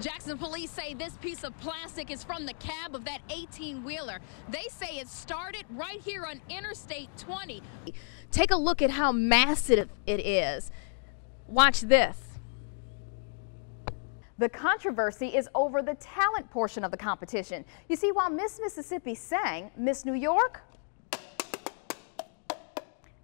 Jackson police say this piece of plastic is from the cab of that 18-wheeler. They say it started right here on Interstate 20. Take a look at how massive it is. Watch this. The controversy is over the talent portion of the competition. You see, while Miss Mississippi sang, Miss New York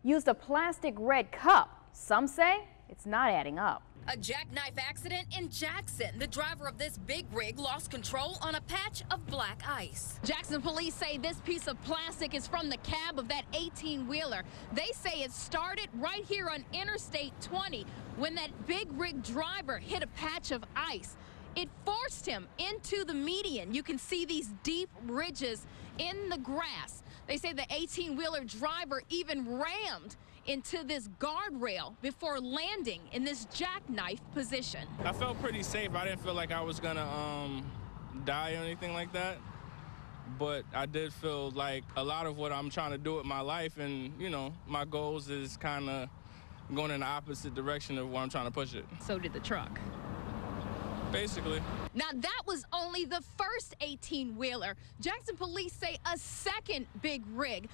used a plastic red cup. Some say it's not adding up. A jackknife accident in Jackson. The driver of this big rig lost control on a patch of black ice. Jackson police say this piece of plastic is from the cab of that 18-wheeler. They say it started right here on Interstate 20 when that big rig driver hit a patch of ice. It forced him into the median. You can see these deep ridges in the grass. They say the 18-wheeler driver even rammed into this guardrail before landing in this jackknife position. I felt pretty safe. I didn't feel like I was gonna die or anything like that. But I did feel like a lot of what I'm trying to do with my life and, you know, my goals is kind of going in the opposite direction of where I'm trying to push it. So did the truck. Basically. Now that was only the first 18-wheeler. Jackson police say a second big rig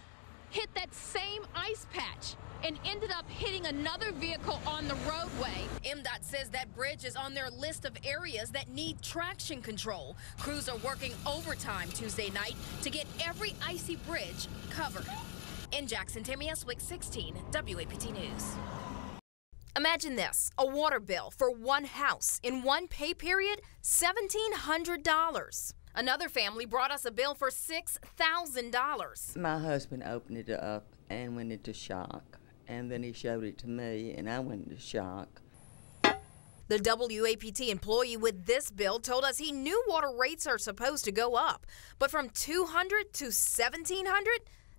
hit that same ice patch and ended up hitting another vehicle on the roadway. MDOT says that bridge is on their list of areas that need traction control. Crews are working overtime Tuesday night to get every icy bridge covered. In Jackson, Tammy, Estwick, 16, WAPT News. Imagine this, a water bill for one house in one pay period, $1,700. Another family brought us a bill for $6,000. My husband opened it up and went into shock, and then he showed it to me, and I went into shock. The WAPT employee with this bill told us he knew water rates are supposed to go up, but from $200 to $1,700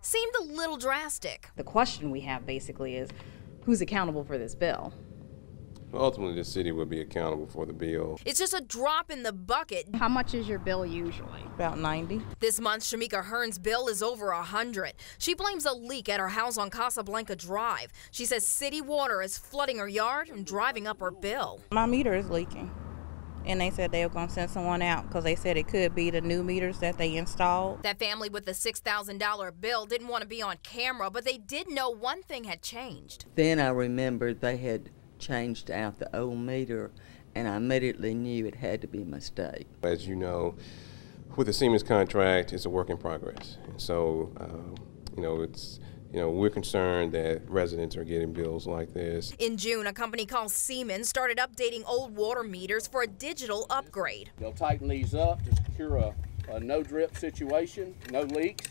seemed a little drastic. The question we have basically is, who's accountable for this bill? Ultimately, the city will be accountable for the bill. It's just a drop in the bucket. How much is your bill usually? About 90. This month, Shamika Hearn's bill is over 100. She blames a leak at her house on Casablanca Drive. She says city water is flooding her yard and driving up her bill. My meter is leaking, and they said they were going to send someone out because they said it could be the new meters that they installed. That family with the $6,000 bill didn't want to be on camera, but they did know one thing had changed. Then I remembered they had changed out the old meter, and I immediately knew it had to be a mistake. As you know, with the Siemens contract, it's a work in progress. And so, we're concerned that residents are getting bills like this. In June, a company called Siemens started updating old water meters for a digital upgrade. They'll tighten these up to secure a no-drip situation, no leaks.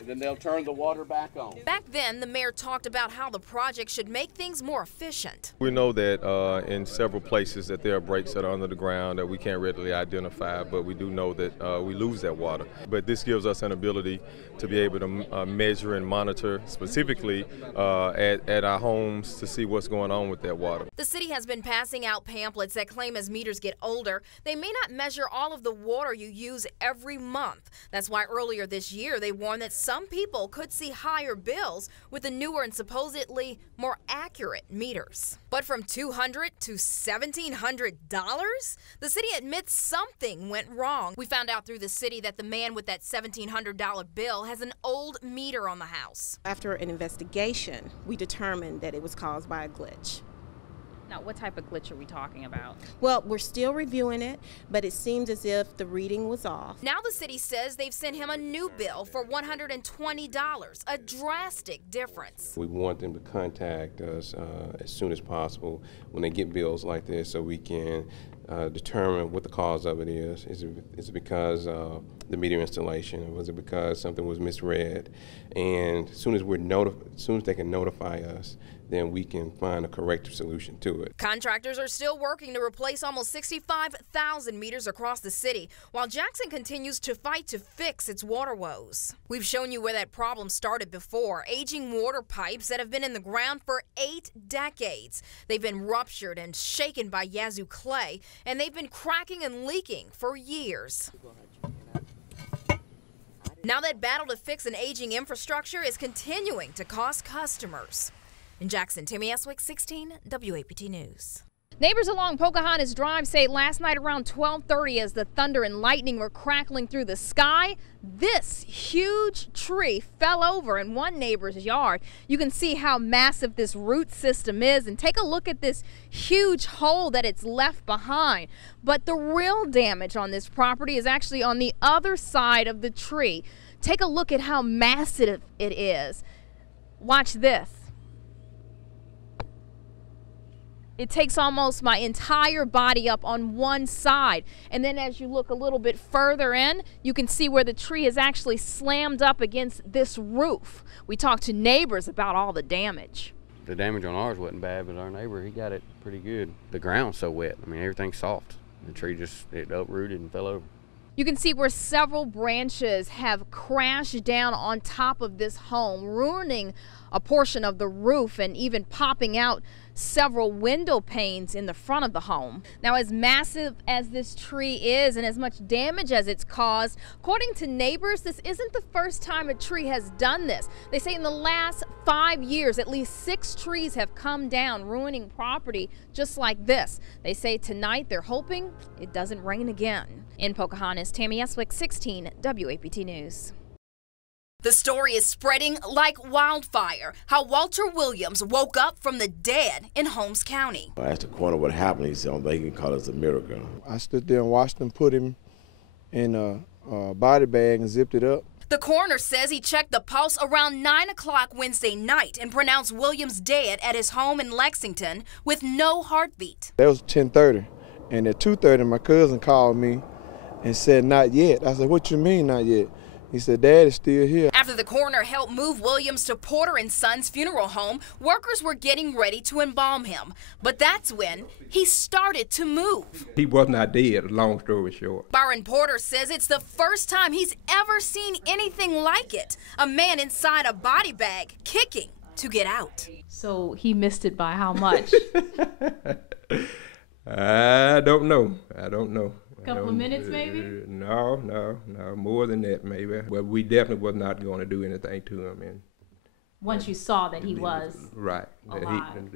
And then they'll turn the water back on. Back then, the mayor talked about how the project should make things more efficient. We know that in several places that there are breaks that are under the ground that we can't readily identify, but we do know that we lose that water. But this gives us an ability to be able to measure and monitor specifically at our homes to see what's going on with that water. The city has been passing out pamphlets that claim as meters get older, they may not measure all of the water you use every month. That's why earlier this year they warned that some people could see higher bills with the newer and supposedly more accurate meters. But from $200 to $1,700, the city admits something went wrong. We found out through the city that the man with that $1,700 bill has an old meter on the house. After an investigation, we determined that it was caused by a glitch. Now, what type of glitch are we talking about? Well, we're still reviewing it, but it seems as if the reading was off. Now the city says they've sent him a new bill for $120, a drastic difference. We want them to contact us as soon as possible when they get bills like this so we can determine what the cause of it is. Is it because the meter installation, or was it because something was misread? And as soon as they can notify us, then we can find a corrective solution to it. Contractors are still working to replace almost 65,000 meters across the city, while Jackson continues to fight to fix its water woes. We've shown you where that problem started before, aging water pipes that have been in the ground for 8 decades. They've been ruptured and shaken by Yazoo clay, and they've been cracking and leaking for years. Now that battle to fix an aging infrastructure is continuing to cost customers. In Jackson, Tammy Estwick, 16, WAPT News. Neighbors along Pocahontas Drive say last night around 12:30, as the thunder and lightning were crackling through the sky, this huge tree fell over in one neighbor's yard. You can see how massive this root system is, and take a look at this huge hole that it's left behind. But the real damage on this property is actually on the other side of the tree. Take a look at how massive it is. Watch this. It takes almost my entire body up on one side. And then as you look a little bit further in, you can see where the tree is actually slammed up against this roof. We talked to neighbors about all the damage. The damage on ours wasn't bad, but our neighbor, he got it pretty good. The ground's so wet. I mean, everything's soft. The tree it uprooted and fell over. You can see where several branches have crashed down on top of this home, ruining a portion of the roof and even popping out several window panes in the front of the home. Now, as massive as this tree is and as much damage as it's caused, according to neighbors, this isn't the first time a tree has done this. They say in the last 5 years, at least 6 trees have come down, ruining property just like this. They say tonight they're hoping it doesn't rain again. In Pocahontas, Tammy, Estwick, 16 WAPT News. The story is spreading like wildfire. How Walter Williams woke up from the dead in Holmes County. I asked the coroner what happened. He said, they can call it a miracle. I stood there and watched them put him in a body bag and zipped it up. The coroner says he checked the pulse around 9 o'clock Wednesday night and pronounced Williams dead at his home in Lexington with no heartbeat. That was 10:30, and at 2:30 my cousin called me and said, "Not yet." I said, "What you mean, not yet?" He said, "Dad is still here." After the coroner helped move Williams to Porter & Sons Funeral Home, workers were getting ready to embalm him. But that's when he started to move. He was not dead, long story short. Byron Porter says it's the first time he's ever seen anything like it. A man inside a body bag, kicking to get out. So he missed it by how much? I don't know. Couple of minutes, maybe? No, more than that, maybe. Well, we definitely was not going to do anything to him. And once you saw that he was right, alive.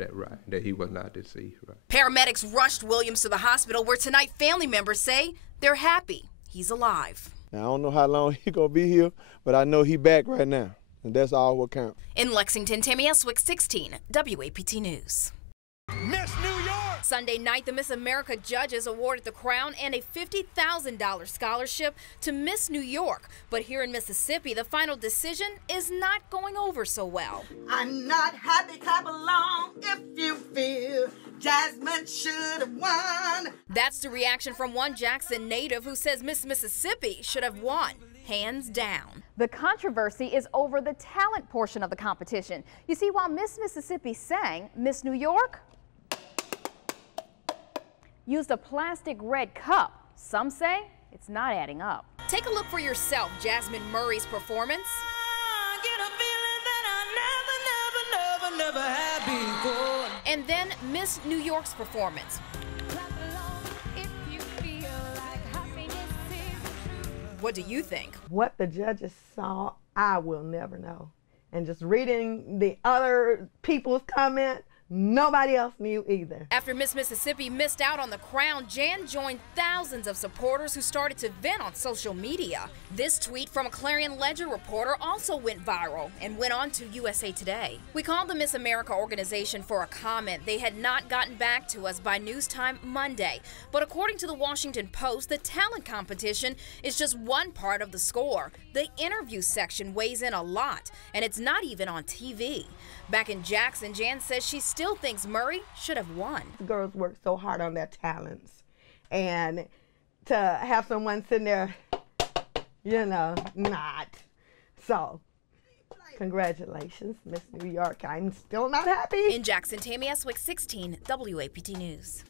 that he was not deceased. Right. Paramedics rushed Williams to the hospital, where tonight family members say they're happy he's alive. Now, I don't know how long he's going to be here, but I know he's back right now, and that's all what counts. In Lexington, Tammy Estwick, 16 WAPT News. Miss New York! Sunday night, the Miss America judges awarded the crown and a $50,000 scholarship to Miss New York. But here in Mississippi, the final decision is not going over so well. I'm not happy, clap along if you feel Jasmine should have won. That's the reaction from one Jackson native who says Miss Mississippi should have won. Hands down. The controversy is over the talent portion of the competition. You see, while Miss Mississippi sang, Miss New York used a plastic red cup. Some say it's not adding up. Take a look for yourself, Jasmine Murray's performance. I get a feeling that I never had before. And then Miss New York's performance. What do you think? What the judges saw, I will never know. And just reading the other people's comments, nobody else knew either. After Miss Mississippi missed out on the crown, Jan joined thousands of supporters who started to vent on social media. This tweet from a Clarion Ledger reporter also went viral and went on to USA Today. We called the Miss America organization for a comment. They had not gotten back to us by news time Monday. But according to the Washington Post, the talent competition is just one part of the score. The interview section weighs in a lot, and it's not even on TV. Back in Jackson, Jan says she still thinks Murray should have won. The girls work so hard on their talents, and to have someone sitting there, you know, not. So, congratulations, Miss New York. I'm still not happy. In Jackson, Tammy Estwick, 16 WAPT News.